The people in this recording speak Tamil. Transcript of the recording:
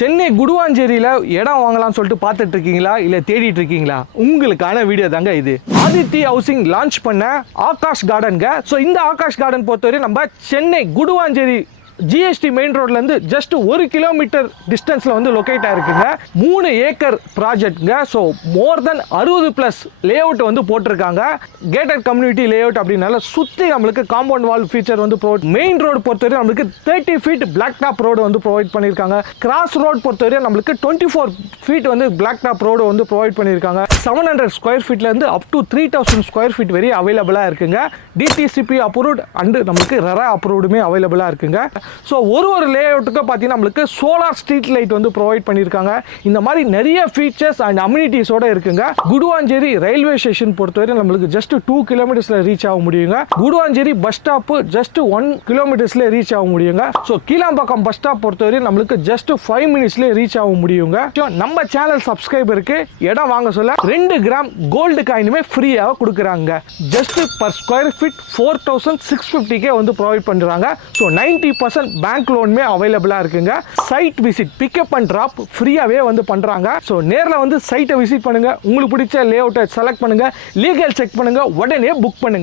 சென்னை குடுவாஞ்சேரியில் இடம் வாங்கலாம்னு சொல்லிட்டு பார்த்துட்டு இருக்கீங்களா இல்லை தேடிட்டு இருக்கீங்களா? உங்களுக்கான வீடியோ தாங்க இது. ஆதித்தி ஹவுசிங் லான்ச் பண்ண ஆகாஷ் கார்டனுங்க. ஸோ இந்த ஆகாஷ் கார்டன் பொறுத்தவரை நம்ம சென்னை குடுவாஞ்சேரி ஜிஎஸ்டி மெயின் ரோட்லேருந்து ஜஸ்ட் 1 கிலோமீட்டர் டிஸ்டன்ஸில் வந்து லொக்கேட் ஆகிருக்குங்க. 3 ஏக்கர் ப்ராஜெக்ட்ங்க. ஸோ மோர் தென் 60+ லே அவுட் வந்து போட்டிருக்காங்க. கேட்டட் கம்யூனிட்டி லே அவுட் அப்படின்னால சுற்றி நம்மளுக்கு காம்பவுண்ட் வால் ஃபீச்சர் வந்து மெயின் ரோடு பொறுத்தவரை நம்மளுக்கு 30 ஃபீட் பிளாக் டாப் ரோடு வந்து ப்ரொவைட் பண்ணியிருக்காங்க. கிராஸ் ரோடு பொறுத்தவரை நம்மளுக்கு 24 ஃபீட் வந்து பிளாக் டாப் ரோடு வந்து ப்ரொவைட் பண்ணியிருக்காங்க. 700 square ஃபீட்லேருந்து up to 3000 square feet வரை அவைலபிளாக இருக்குங்க. டிடிசிபி அப்ரூவ்ட் அண்டு நம்மளுக்கு ரெரா அப்ரூவ்டுமே அவைலபிளாக இருக்குங்க. ஸோ ஒரு லே அவுட்டுக்கு பார்த்தீங்கன்னா நம்மளுக்கு சோலார் ஸ்ட்ரீட் லைட் வந்து ப்ரொவைட் பண்ணியிருக்காங்க. இந்த மாதிரி நிறைய ஃபீச்சர்ஸ் அண்ட் அம்யூனிட்டிஸோட இருக்குங்க. குடுவாஞ்சேரி ரயில்வே ஸ்டேஷன் பொறுத்தவரை நம்மளுக்கு ஜஸ்ட் 2 கிலோமீட்டர்ஸில் ரீச் ஆக முடியுங்க. குடுவாஞ்சேரி பஸ் ஸ்டாப்பு ஜஸ்ட் 1 கிலோமீட்டர்ஸ்ல ரீச் ஆக முடியுங்க. ஸோ கீழாம்பாக்கம் பஸ் ஸ்டாப் பொறுத்தவரை நம்மளுக்கு ஜஸ்ட் 5 மினிட்ஸ்லேயே ரீச் ஆக முடியுங்க. நம்ம சேனல் சப்ஸ்கிரைபருக்கு இடம் வாங்க சொல்ல 2 கிராம் கோல்டு காயினுமே ஃப்ரீயாக கொடுக்குறாங்க. ஜஸ்ட் பர் ஸ்கொயர் ஃபீட் 4650 வந்து ப்ரொவைட் பண்ணுறாங்க. ஸோ 90% பேங்க் லோனுமே அவைலபிளாக இருக்குங்க. Site visit pickup and drop ஃப்ரீயாகவே வந்து பண்ணுறாங்க. ஸோ நேரில் வந்து சைட்டை விசிட் பண்ணுங்கள். உங்களுக்கு பிடிச்ச லே அவுட்டை செலக்ட் பண்ணுங்கள். லீகல் செக் பண்ணுங்கள். உடனே புக் பண்ணுங்கள்.